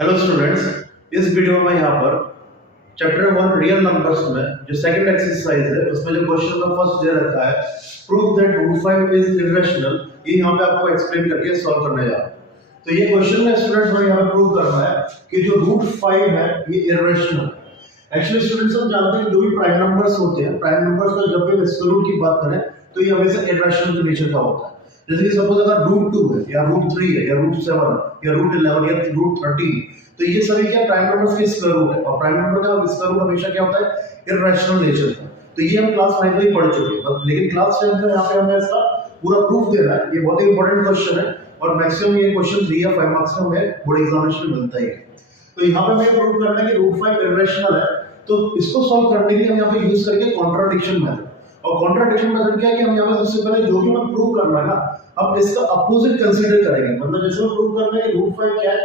Hello students, इस video में यहाँ पर चैप्टर 1 रियल नंबर्स में जो सेकंड एक्सरसाइज है उसमें जो क्वेश्चन नंबर फर्स्ट दे रखा है prove that root 5 is irrational, ये यहाँ पे आपको एक्सप्लेन करके सॉल्व करने जा रहा है। तो ये क्वेश्चन में स्टूडेंट्स हमें यहाँ पे प्रूव करना है कि जो रूट 5 है ये इरेशनल है। एक्चुअली स्टूडेंट्स हम जानते हैं कि जो भी प्राइम नंबर्स होते हैं, प्राइम नंबर्स का जब भी स्क्वायर रूट की बात करें तो ये हमेशा इरेशनल के नेचर का होता है। जैसे कि सपोज अगर रूट 2 है या रूट 3 है या रूट 7 या रूट 11 या रूट 13, तो ये सभी क्या प्राइम नंबर्स के स्क्वायर रूट है और प्राइम नंबर का स्क्वायर रूट हमेशा क्या होता है इरेशनल नेचर का। तो ये हम क्लास 9 में ही पढ़ चुके हैं, लेकिन क्लास 10 में यहाँ पे हमें इसका पूरा प्रूफ देना है। ये बहुत ही इंपॉर्टेंट क्वेश्चन है और मैक्सिमम ये क्वेश्चन 3 या 5 मार्क्स में हमें बोर्ड एग्जामिनेशन में मिलता ही है। तो यहाँ पे हमें प्रूव करना है कि रूट 5 इरेशनल है। तो इसको सॉल्व करने के लिए हम यहाँ पे यूज करके कॉन्ट्राडिक्शन मेथड। और कॉन्ट्राडिक्शन मेथड क्या है कि हम यहाँ पे सबसे पहले जो भी हमें प्रूव करना है ना, हम इसका अपोजिट कंसीडर करेंगे। मतलब जैसे हम प्रूव करना है कि रूट 5 क्या है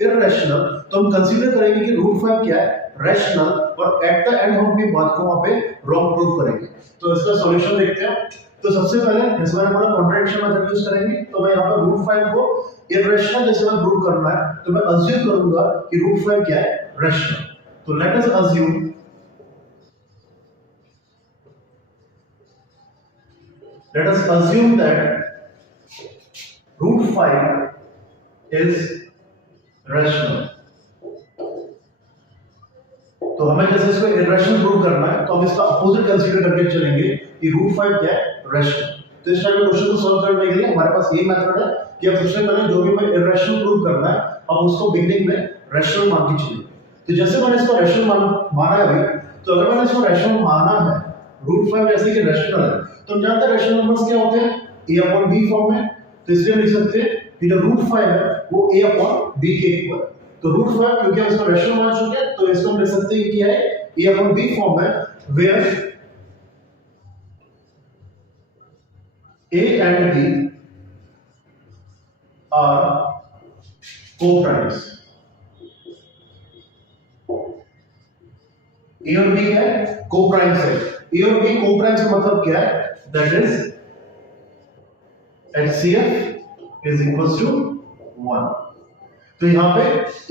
इरेशनल, तो हम कंसीडर करेंगे कि रूट 5 क्या है रैशनल, और एट द एंड हम अपनी बात को वहां पे रॉन्ग प्रूव करेंगे। तो इसका सॉल्यूशन देखते हैं। तो सबसे पहले इसमें हमारा कॉन्ट्राडिक्शन मेथड यूज करेंगे। तो मैं यहाँ पर रूट 5 को इरेशनल जैसे मैं प्रूव करना है तो मैं अज्यूम करूंगा कि रूट 5 क्या है रैशनल। तो let us assume that root 5 is rational। तो हमें जैसे इसको इरेशनल प्रूव करना है तो हम इसका अपोजिट कंसीडर करके चलेंगे कि रूट 5 क्या है रैशनल। तो इस टाइप के क्वेश्चन को सॉल्व करने के लिए हमारे पास ये मेथड है कि अब सबसे पहले जो भी हमें इरेशनल प्रूव करना है अब उसको बिगिनिंग में रैशनल मान के चलेंगे। तो जैसे मैंने इसको रैशनल माना है अभी, तो अगर मैंने इसको रैशनल माना है रूट 5 जैसे कि रैशनल है, तो हम जानते हैं रैशनल नंबर्स क्या होते हैं a अपॉन b फॉर्म में। तो इसलिए हम लिख सकते हैं कि जो रूट 5 है वो a अपॉन b के इक्वल है। तो रूट 5 क्योंकि हम इसको रैशनल मान चुके हैं तो इसको हम लिख सकते हैं कि क्या है a अपॉन b फॉर्म में, where a and b are coprimes. a और b है को-प्राइम्स है। a और b को-प्राइम्स का मतलब क्या है, that is HCF is equals to 1। तो यहाँ पे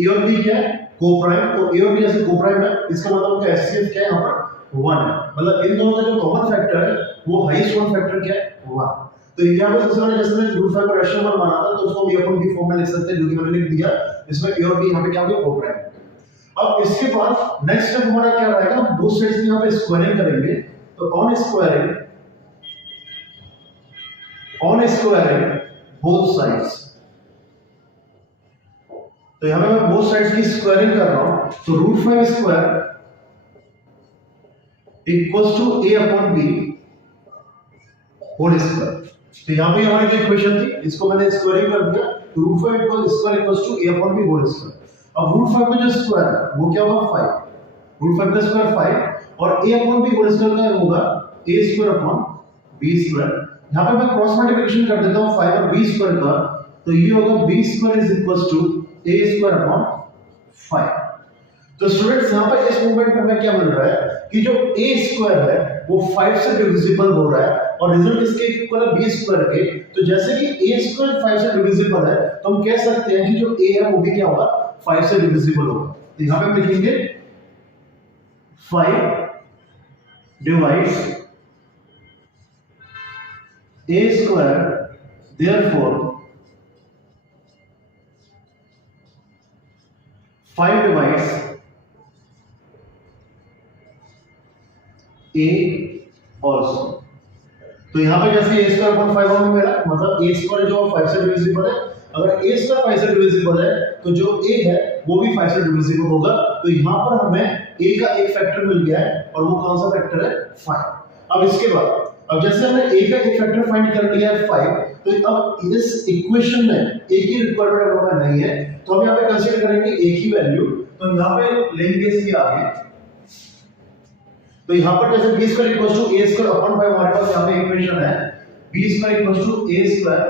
A और B क्या है को-प्राइम, तो A और B जैसे को-प्राइम है इसका मतलब क्या HCF क्या है यहाँ पर 1 है। मतलब इन दोनों का जो कॉमन फैक्टर है वो हाईएस्ट कॉमन फैक्टर क्या है 1। तो यहाँ पे सबसे पहले जैसे मैंने रूट 5 को रैशनल नंबर माना था तो उसको A अपॉन B फॉर्म में लिख सकते हैं, जो कि मैंने लिख दिया। इसमें A और B यहाँ पे क्या हो गया को-प्राइम। अब इसके बाद नेक्स्ट स्टेप हमारा क्या रहेगा, हम दो साइड्स में यहाँ पे स्क्वायरिंग करेंगे। तो ऑन स्क्वायरिंग both sides। तो यहां पे मैं both sides की स्क्वायरिंग कर रहा हूं। तो root 5 square equals to a upon b whole square. तो यहां पे हमारी जो इक्वेशन थी इसको मैंने स्क्वायरिंग कर दिया। तो root 5 equals to a upon b whole square. अब रूट 5 का जो स्क्वायर है वो क्या होगा 5। रूट 5 का स्क्वायर 5 और a upon b whole square का होगा a square upon b square. यहाँ पे मैं क्रॉस मल्टीप्लिकेशन कर देता हूँ 5 और b स्क्वायर का, तो ये होगा b square is equals to a square upon 5। तो स्टूडेंट्स यहाँ पे इस मूवमेंट में हमें क्या मिल रहा है कि जो a स्क्वायर है वो 5 से डिविजिबल हो रहा है और रिजल्ट इसके इक्वल है b स्क्वायर के। तो जैसे कि a स्क्वायर 5 से डिविजिबल है तो हम कह सकते हैं कि जो a है वो भी क्या होगा 5 से डिविजिबल होगा। तो यहाँ पे हम लिखेंगे 5 divides a square, therefore 5 divides a also। तो यहाँ पे जैसे a स्क्वायर अपॉन 5 होगा मेरा मतलब a स्क्वायर जो 5 से डिविजिबल है। अगर a स्क्वायर 5 से डिविजिबल है तो जो a है वो भी 5 से डिविजिबल होगा। तो यहाँ पर हमें a का एक फैक्टर मिल गया है और वो कौन सा फैक्टर है 5। अब इसके बाद अब जैसे हमने a का एक फैक्टर फाइंड कर लिया है 5, तो अब इस इक्वेशन में a की रिक्वायरमेंट हमें नहीं है तो हम यहाँ पे कंसीडर करेंगे a की वैल्यू। तो यहाँ पे लेंगे इसकी आगे। तो यहाँ पर जैसे b square equals to a square upon 5 हमारे पास यहाँ पे इक्वेशन है b square equals to a square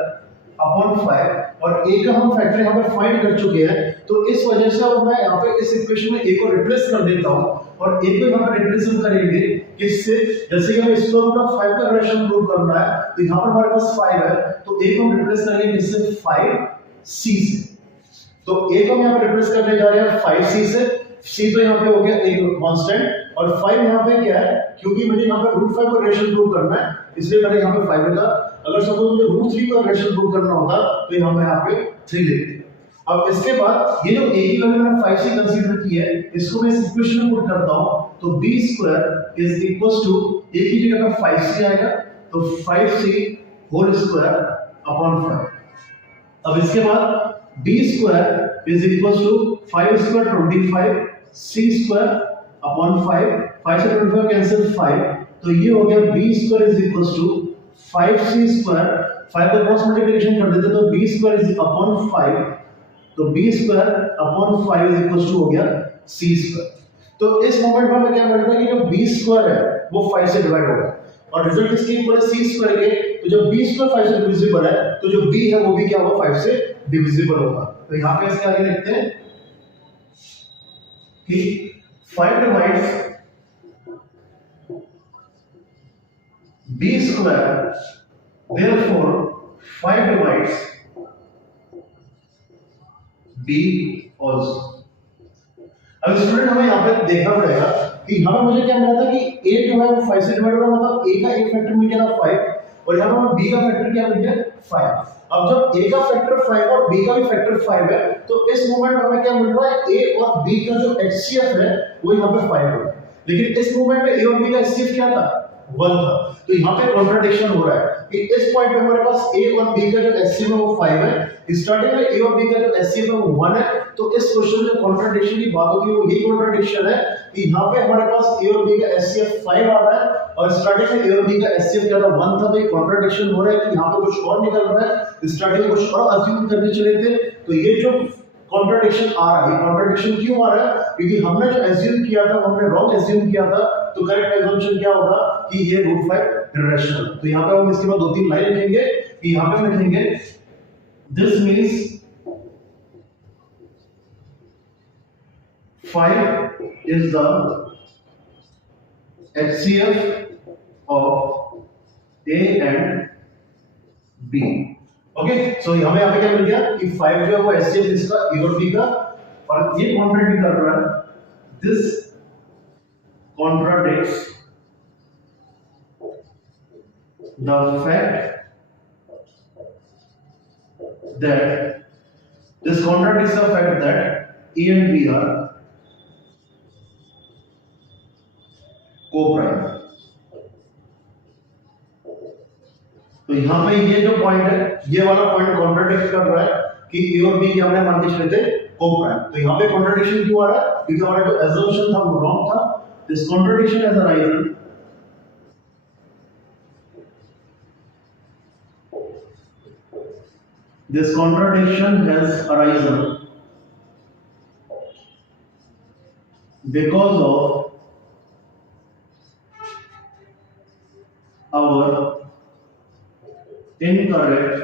upon 5 और a का हम फैक्टर यहाँ पे फाइंड कर चुके हैं। तो इस वजह से अब मैं यहाँ पे इस इक्वेशन में a को रिप्लेस कर देता हूँ और a को यहाँ पे रिप्लेस करेंगे किससे, जैसे कि हमें स्क्वायर रूट ऑफ 5 का रैशनल प्रूव करना है तो यहाँ पर हमारे पास 5 है तो a को हम रिप्लेस करेंगे किससे 5c से। तो a को हम यहाँ पे रिप्लेस करने जा रहे हैं 5c से। c तो यहाँ पे हो गया एक कांस्टेंट और 5 यहाँ पे क्या है, क्योंकि मुझे यहाँ पे √5 को रेशनल प्रूव करना है इसलिए मैंने यहाँ पे 5 लिखा। अगर सपोज मुझे √3 को रेशनल प्रूव करना होता तो यहाँ पे 3 लिखते। अब इसके बाद ये जो a की वैल्यू मैंने 5 से कंसीडर की है इसको मैं इस इक्वेशन में पुट करता हूं तो b square is equals to a की जगह पे 5c आएगा तो 5c होल स्क्वायर अपॉन 5। अब इसके बाद b square is equals to 5 square 25 c square upon 5 से 25 कैंसिल 5 तो ये हो गया b square is equals to 5c square 5 को क्रॉस मल्टीप्लिकेशन कर देते तो b स्क्वायर इज अपॉन 5 तो b square upon 5 is equals to हो गया c स्क्वायर। तो इस मोमेंट पर हमें क्या मिलता है कि जो b स्क्वायर है वो 5 से डिवाइड होगा और रिजल्ट इसके इक्वल है c स्क्वायर के। तो जब b स्क्वायर 5 से डिविजिबल है तो जो b है वो भी क्या होगा 5 से डिविजिबल होगा। तो यहां पे इसके आगे लिखते हैं कि 5 divides b square therefore 5 divides b also। अब स्टूडेंट हमें यहाँ पे देखना पड़ेगा कि यहाँ पे मुझे क्या मिला था कि a जो है वो 5 से डिवाइड होगा मतलब a का एक फैक्टर मिल गया था 5 और यहाँ पे हमें b का फैक्टर क्या मिल गया 5। अब जब a का फैक्टर 5 और b का भी फैक्टर 5 है तो इस मोमेंट में हमें क्या मिल रहा है a और b का जो HCF है वो यहाँ पे 5 होगा। लेकिन इस मोमेंट में a और b का HCF क्या था 1 था। तो यहाँ पे कॉन्ट्रडिक्शन हो रहा है कि इस पॉइंट पे हमारे पास a और b का जो HCF है वो 5 है, स्टार्टिंग में a और b का जो HCF है वो 1 है। तो इस क्वेश्चन में जो कॉन्ट्रडिक्शन की बात होती है वो यही कॉन्ट्रडिक्शन है कि यहाँ पे हमारे पास a और b का HCF 5 आ रहा है और स्टार्टिंग में a और b का HCF क्या था 1 था। तो ये कॉन्ट्रडिक्शन हो रहा है कि यहाँ पे कुछ और निकल रहा है, स्टार्टिंग में कुछ और अज्यूम करने चले थे। तो ये जो कॉन्ट्रडिक्शन आ रहा है, कॉन्ट्रडिक्शन क्यों आ रहा है क्योंकि हमने जो अज्यूम किया था हमने रॉन्ग अज्यूम किया था। तो करेक्ट अजम्पशन क्या होगा कि ये √5 इररेशनल। तो यहाँ पे हम इसके बाद 2-3 लाइन लिखेंगे कि यहाँ पे लिखेंगे this means 5 is the HCF of A and B। Okay so हमें यहाँ पे क्या मिल गया कि 5 जो है वो HCF इसका A और B का और ये कॉन्ट्रडिक्ट कर रहा है। This contradicts the fact that this contradicts the fact that A and B are co-prime। तो यहां पे ये जो पॉइंट है ये वाला पॉइंट कॉन्ट्रडिक्ट कर रहा है कि A और B के हमने मान के चले थे co-prime। तो यहां पे कॉन्ट्रडिक्शन क्यों आ रहा है क्योंकि हमारा जो assumption था वो रॉन्ग था। This contradiction has arisen because of our incorrect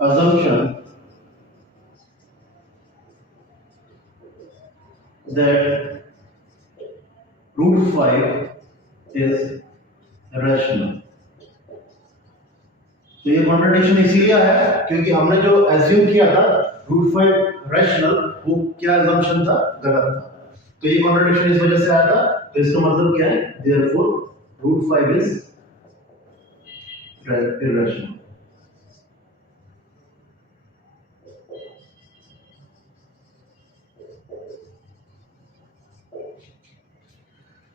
assumption that √5 is rational। तो ये कॉन्ट्रडिक्शन इसीलिए आया क्योंकि हमने जो एज्यूम किया था √5 रैशनल वो क्या अजम्पशन था गलत था। तो ये कॉन्ट्रडिक्शन इस वजह से आया था। तो इसका मतलब क्या है देयरफॉर √5 इज इररेशनल।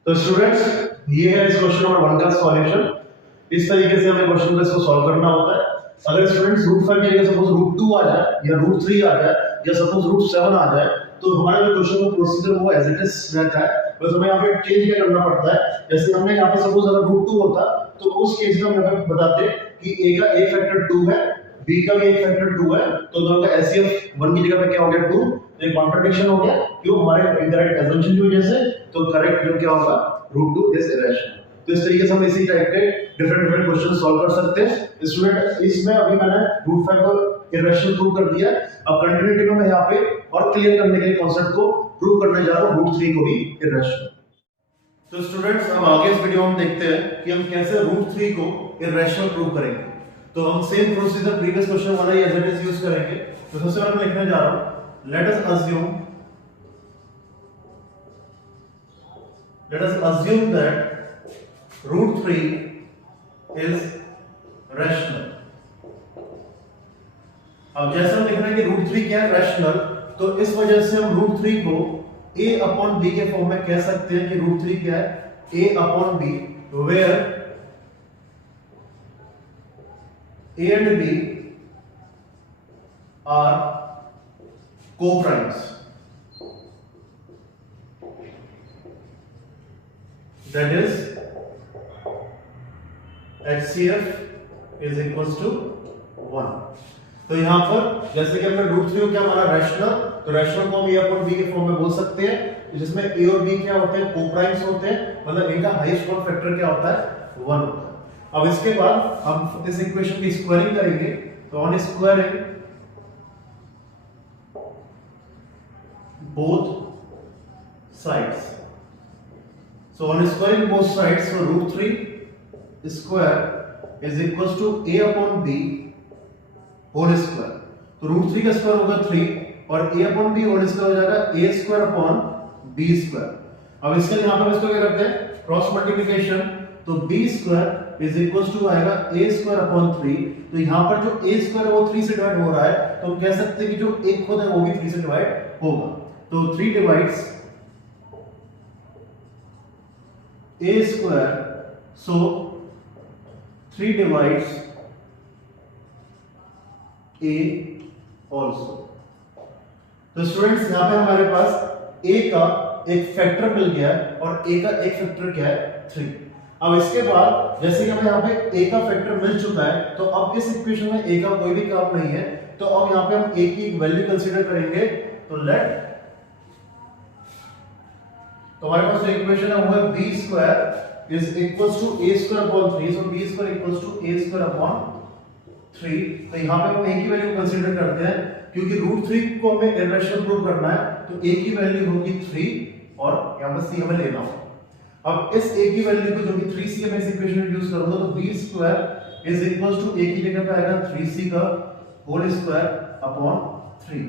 तो स्टूडेंट्स ये है इस क्वेश्चन नंबर 1 का सॉल्यूशन। इस तरीके से हमें क्वेश्चन को इसको सॉल्व करना होता है। अगर स्टूडेंट्स √5 की जगह सपोज √2 आ जाए या √3 आ जाए या सपोज √7 आ जाए तो हमारा जो क्वेश्चन का प्रोसीजर वो एज इट इज रहता है। बस हमें यहाँ पे चेंज क्या करना पड़ता है। जैसे हमने यहाँ पे सपोज अगर √2 होता तो उस केस में हम यहाँ पे बताते कि a का एक फैक्टर 2 है b का भी एक फैक्टर 2 है तो दोनों का HCF 1 की जगह पे क्या हो गया 2। तो ये कॉन्ट्रडिक्शन हो गया क्यों हमारे इनकरेक्ट असम्पशन की वजह से। तो करेक्ट जो क्या होगा √2 इज इररेशनल। तो इस तरीके से हम इसी टाइप के डिफरेंट क्वेश्चन सॉल्व कर सकते हैं। स्टूडेंट इसमें अभी मैंने √5 को इररेशनल प्रूव कर दिया। अब कंटिन्यूटी में मैं यहाँ पे और क्लियर करने के लिए कॉन्सेप्ट को प्रूव करने जा रहा हूँ √3 को भी इररेशनल। तो स्टूडेंट्स अब आगे इस वीडियो में देखते हैं कि हम कैसे √3 को इररेशनल प्रूव करेंगे। तो हम सेम प्रोसीजर प्रीवियस क्वेश्चन वाला ही एज इट इज यूज करेंगे। तो सबसे पहले मैं लिखने जा रहा हूं, let us assume that root 3 is rational। अब जैसे हम लिख रहे हैं कि रूट 3 क्या है, रैशनल, तो इस वजह से हम रूट 3 को a अपॉन b के फॉर्म में कह सकते हैं कि रूट 3 क्या है, a upon b, where a and b are co-primes, that is HCF is equals to 1। तो यहां पर जैसे कि हमने रूट 3 को क्या माना, रैशनल, तो रैशनल को हम a अपॉन b के फॉर्म में बोल सकते हैं, जिसमें a और b क्या होते हैं, को-प्राइम्स होते हैं, मतलब इनका हाईएस्ट कॉमन फैक्टर क्या होता है, 1 होता है। अब इसके बाद हम इस इक्वेशन की स्क्वायरिंग करेंगे, तो on squaring both sides, so on squaring both sides, so root 3 square is equals to a upon b whole square। तो रूट 3 का स्क्वायर होगा 3 और a upon b whole square हो जाएगा a square upon b square। अब इसके लिए यहां पे हम इसको क्या करते हैं, क्रॉस मल्टीप्लिकेशन, तो b square is equals to आएगा a square upon 3। तो यहां पर जो a square है वो 3 से डिवाइड हो रहा है, तो हम कह सकते हैं कि जो एक खुद है वो भी 3 से डिवाइड होगा। तो 3 divides a square, so 3 divides a also। तो स्टूडेंट्स यहां पे हमारे पास a का एक फैक्टर मिल गया और a का एक फैक्टर क्या है, 3। अब इसके बाद जैसे कि हमें यहां पे a का फैक्टर मिल चुका है, तो अब इस इक्वेशन में a का कोई भी काम नहीं है, तो अब यहां पे हम a की एक वैल्यू कंसीडर करेंगे। तो हमारे पास जो इक्वेशन है वो है b square is equals to a square upon 3, so b square equals to a square upon 3। तो यहां पे हम a की वैल्यू कंसीडर करते हैं, क्योंकि रूट 3 को हमें इररेशनल प्रूव करना है, तो a की वैल्यू होगी 3 और यहां पर c हमें लेना होगा। अब इस a की वैल्यू को जो कि 3c मैं इस इक्वेशन में यूज करूंगा, तो b square is equals to a की जगह पे आएगा 3c का होल स्क्वायर अपॉन 3।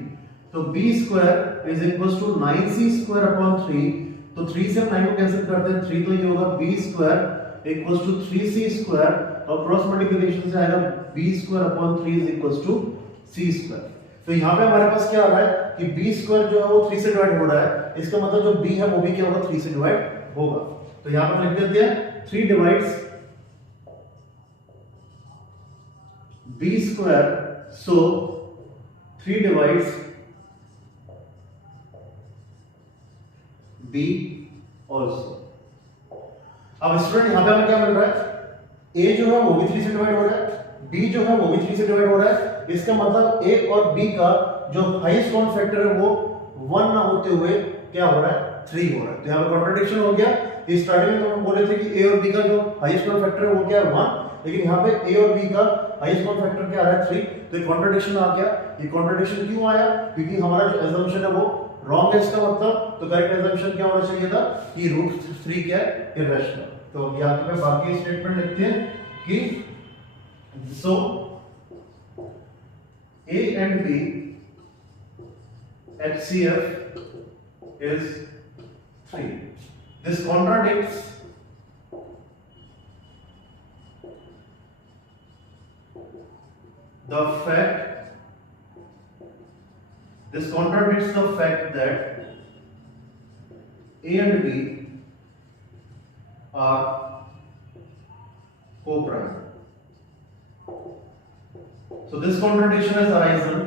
तो b square is equals to 9c square upon 3। तो 3 से हम 9 को कैंसिल करते हैं, 3 तो ये होगा b square equals to 3c square, और क्रॉस मल्टीप्लिकेशन से आएगा b square upon 3 is equals to c square. तो यहां पे हमारे पास क्या आ रहा है कि b स्क्वायर जो है वो 3 से डिवाइड हो रहा है, इसका मतलब जो b है वो भी क्या होगा, 3 से डिवाइड होगा। तो यहां पर लिख देते हैं 3 डिवाइड्स b स्क्वायर, सो 3 डिवाइड्स b also। अब स्टूडेंट यहां पे हमें क्या मिल रहा है, a जो है वो भी 3 से डिवाइड हो रहा है, b जो है वो भी 3 से डिवाइड हो रहा है, इसका मतलब a और b का जो हाईएस्ट कॉमन फैक्टर है वो 1 ना होते हुए क्या हो रहा है, 3 हो रहा है। तो यहां पे कॉन्ट्रडिक्शन हो गया। स्टार्टिंग में तो हम बोले थे कि a और b का जो हाईएस्ट कॉमन फैक्टर है वो क्या है, 1, लेकिन यहां पे a और b का हाईएस्ट कॉमन फैक्टर क्या आ रहा है, 3। तो ये कॉन्ट्रडिक्शन आ गया। ये कॉन्ट्रडिक्शन क्यों आया, क्योंकि हमारा जो असम्पशन है वो रॉन्ग है, इसका मतलब। तो करेक्ट असम्पशन क्या होना चाहिए था कि रूट 3 क्या है, इररेशनल। तो यहां पे बाकी स्टेटमेंट लिखते हैं कि सो a and b HCF is 3। This contradicts the fact that a and b are co-prime। So this contradiction has arisen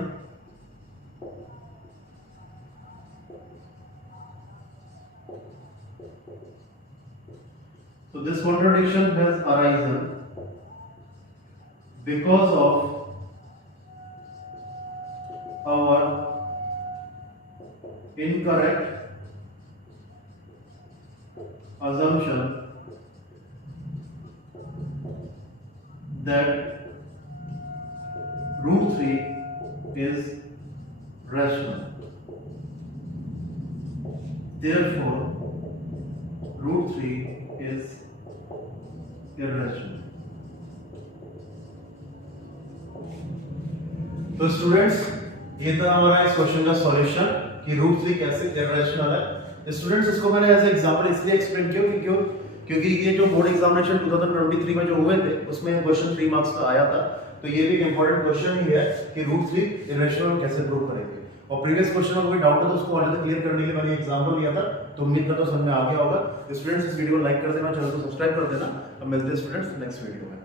because of our incorrect assumption that root 3 is rational. Therefore, root 3 is irrational। तो students ये था हमारा इस question का solution कि root 3 कैसे irrational है। Students इसको मैंने एज एग्जांपल इसलिए एक्सप्लेन किया क्योंकि ये जो बोर्ड एग्जामिनेशन 2023 में जो हुए थे उसमें क्वेश्चन 3 मार्क्स का आया था, तो ये भी एक इंपॉर्टेंट क्वेश्चन ही है कि रूट 3 इरेशनल कैसे प्रूव करेंगे। और प्रीवियस क्वेश्चन में कोई डाउट है तो उसको अलग क्लियर करने के लिए मैंने एग्जांपल लिया था, तो उम्मीद करता हूं समझ में आ गया होगा। स्टूडेंट्स इस वीडियो को लाइक कर देना, चैनल को सब्सक्राइब कर देना। अब मिलते हैं स्टूडेंट्स नेक्स्ट वीडियो में।